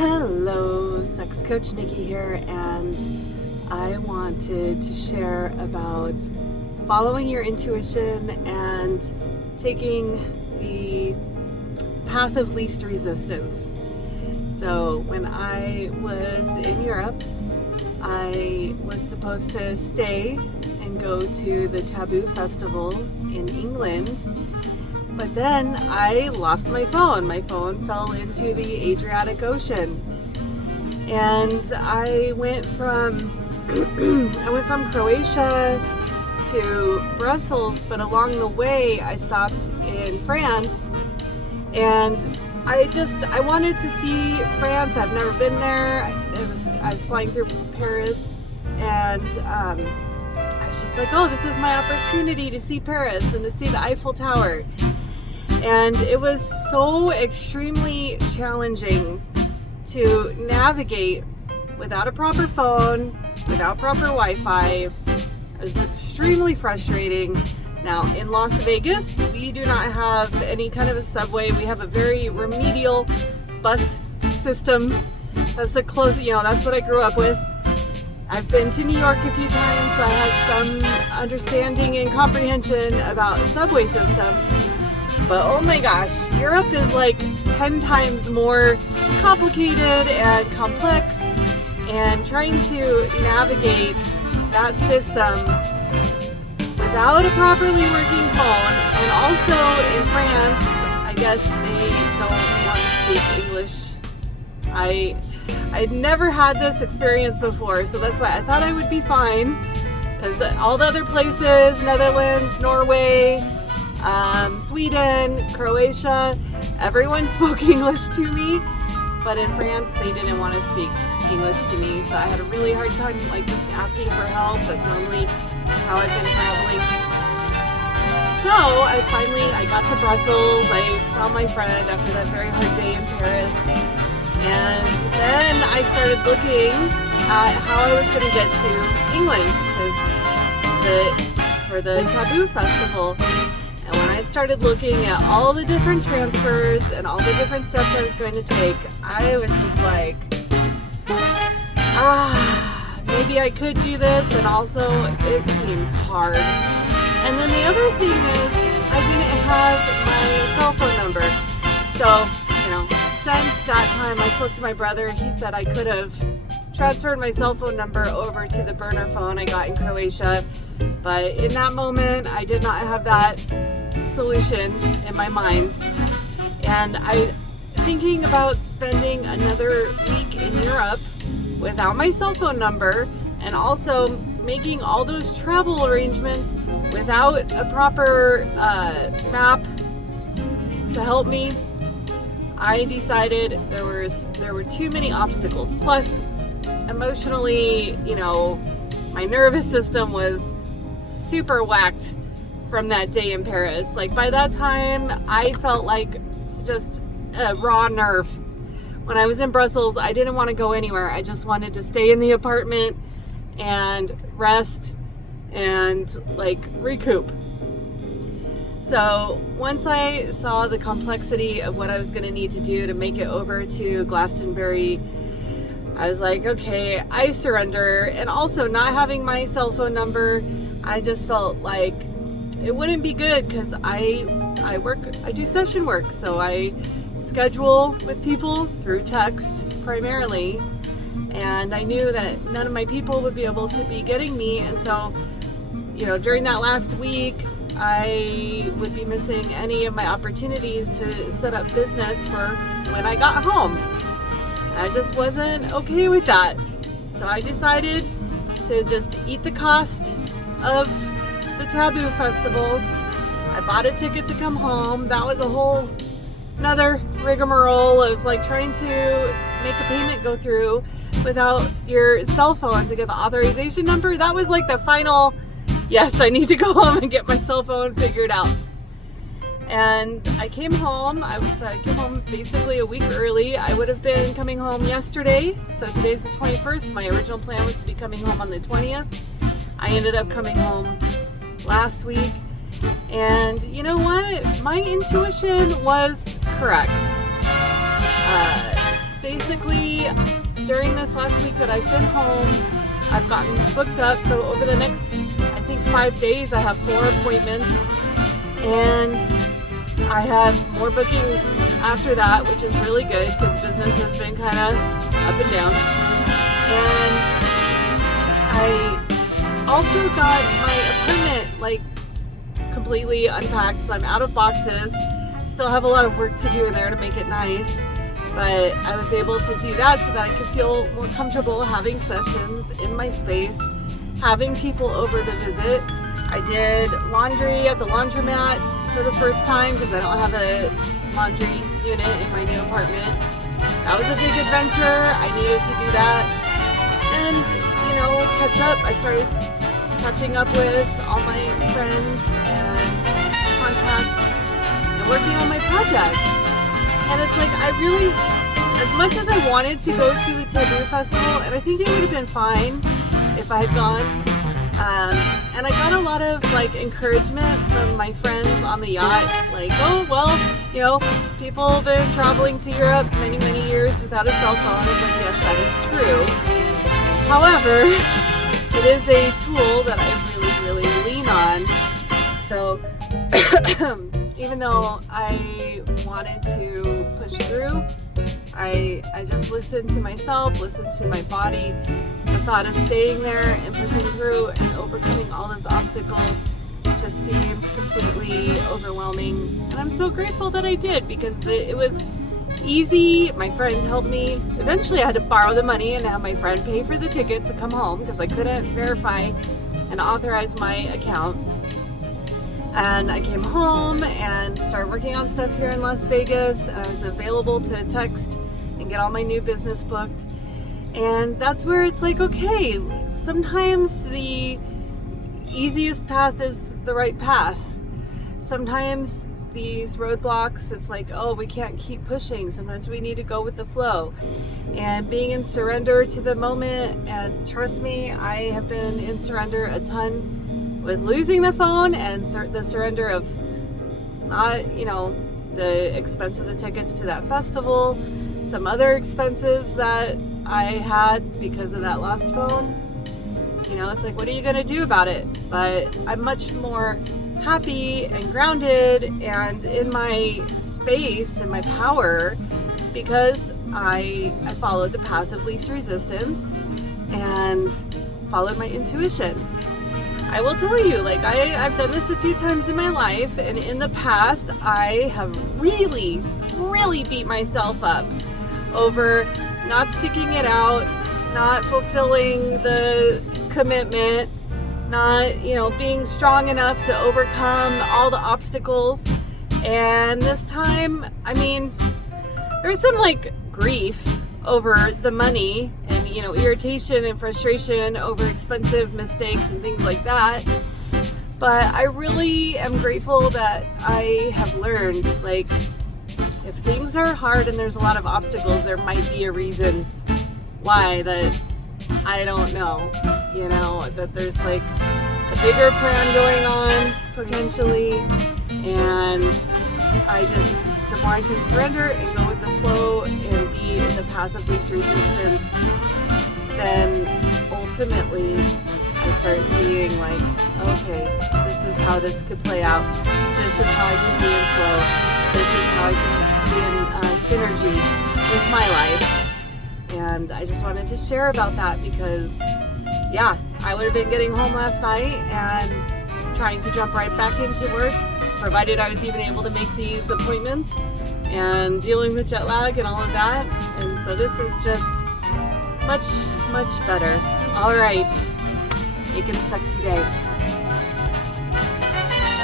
Hello, Sex Coach Nikki here, and I wanted to share about following your intuition and taking the path of least resistance. So when I was in Europe, I was supposed to stay and go to the Taboo Festival in England. But then I lost my phone. My phone fell into the Adriatic Ocean. And I went from Croatia to Brussels, but along the way I stopped in France, and I wanted to see France. I've never been there. I was flying through Paris, and I was just like, oh, this is my opportunity to see Paris and to see the Eiffel Tower. And it was so extremely challenging to navigate without a proper phone, without proper Wi-Fi. It was extremely frustrating. Now, in Las Vegas, we do not have any kind of a subway. We have a very remedial bus system. That's that's what I grew up with. I've been to New York a few times, so I have some understanding and comprehension about the subway system. But oh my gosh, Europe is like 10 times more complicated and complex, and trying to navigate that system without a properly working phone. And also in France, I guess they don't want to speak English. I'd never had this experience before, so that's why I thought I would be fine, because all the other places, Netherlands, Norway, Sweden, Croatia, everyone spoke English to me, but in France they didn't want to speak English to me, so I had a really hard time just asking for help. That's normally how I've been traveling. So I got to Brussels. I saw my friend after that very hard day in Paris, and then I started looking at how I was going to get to England for the Taboo Festival. And when I started looking at all the different transfers and all the different steps I was going to take, I was just like, maybe I could do this, and also it seems hard. And then the other thing is, I didn't have my cell phone number. So, since that time I spoke to my brother. He said I could have transferred my cell phone number over to the burner phone I got in Croatia. But in that moment, I did not have that solution in my mind. And thinking about spending another week in Europe without my cell phone number, and also making all those travel arrangements without a proper map to help me, I decided there were too many obstacles. Plus, emotionally, my nervous system was super whacked from that day in Paris. By that time, I felt like just a raw nerve. When I was in Brussels, I didn't want to go anywhere. I just wanted to stay in the apartment and rest and recoup. So once I saw the complexity of what I was going to need to do to make it over to Glastonbury, I was like, okay, I surrender. And also, not having my cell phone number, I just felt like it wouldn't be good, because I do session work, so I schedule with people through text primarily, and I knew that none of my people would be able to be getting me. And so, during that last week, I would be missing any of my opportunities to set up business for when I got home. I just wasn't okay with that. So I decided to just eat the cost of the Taboo Festival. I bought a ticket to come home. That was a whole another rigmarole of trying to make a payment go through without your cell phone to get the authorization number. That was the final, yes, I need to go home and get my cell phone figured out. And I came home. I came home basically a week early. I would have been coming home yesterday. So today's the 21st. My original plan was to be coming home on the 20th. I ended up coming home last week. And you know what? My intuition was correct. basically, during this last week that I've been home, I've gotten booked up. So over the next, I think 5 days, I have 4 appointments, and I have more bookings after that, which is really good because business has been kind of up and down. And I also got my apartment like completely unpacked, so I'm out of boxes. Still have a lot of work to do in there to make it nice, but I was able to do that so that I could feel more comfortable having sessions in my space, having people over to visit. I did laundry at the laundromat for the first time because I don't have a laundry unit in my new apartment. That was a big adventure. I needed to do that. And, you know, catch up. I started catching up with all my friends and contacts and working on my projects. And it's like, I really, as much as I wanted to go to the Taboo Festival, and I think it would have been fine if I had gone, and I got a lot of like encouragement from my friends on the yacht, like, oh, well, you know, people have been traveling to Europe many, many years without a cell phone. It's like, yes, that is true. However, it is a tool that I really, really lean on. So even though I wanted to push through, I just listened to myself, listened to my body. The thought of staying there and pushing through and overcoming all those obstacles just seemed completely overwhelming. And I'm so grateful that I did because it was easy. My friend helped me. Eventually I had to borrow the money and have my friend pay for the ticket to come home because I couldn't verify and authorize my account. And I came home and started working on stuff here in Las Vegas, and I was available to text and get all my new business booked. And that's where it's like, okay, sometimes the easiest path is the right path. Sometimes these roadblocks, it's like, oh, we can't keep pushing. Sometimes we need to go with the flow. And being in surrender to the moment, and trust me, I have been in surrender a ton with losing the phone and the surrender of not, you know, the expense of the tickets to that festival, some other expenses that I had because of that lost phone. You know, it's like, what are you going to do about it? But I'm much more happy and grounded and in my space and my power because I followed the path of least resistance and followed my intuition. I will tell you, like, I've done this a few times in my life, and in the past I have really, really beat myself up over not sticking it out, not fulfilling the commitment, not, you know, being strong enough to overcome all the obstacles. And this time, I mean, there was some like grief over the money and, you know, irritation and frustration over expensive mistakes and things like that. But I really am grateful that I have learned, like, if things are hard and there's a lot of obstacles, there might be a reason why that I don't know, you know, that there's like a bigger plan going on potentially. And I just, the more I can surrender and go with the flow and be in the path of least resistance, then ultimately I start seeing like, okay, this is how this could play out. This is how I can be in flow. This is how I can be in synergy with my life. And I just wanted to share about that because, yeah, I would have been getting home last night and trying to jump right back into work, provided I was even able to make these appointments, and dealing with jet lag and all of that. And so this is just much, much better. All right, make it a sexy day.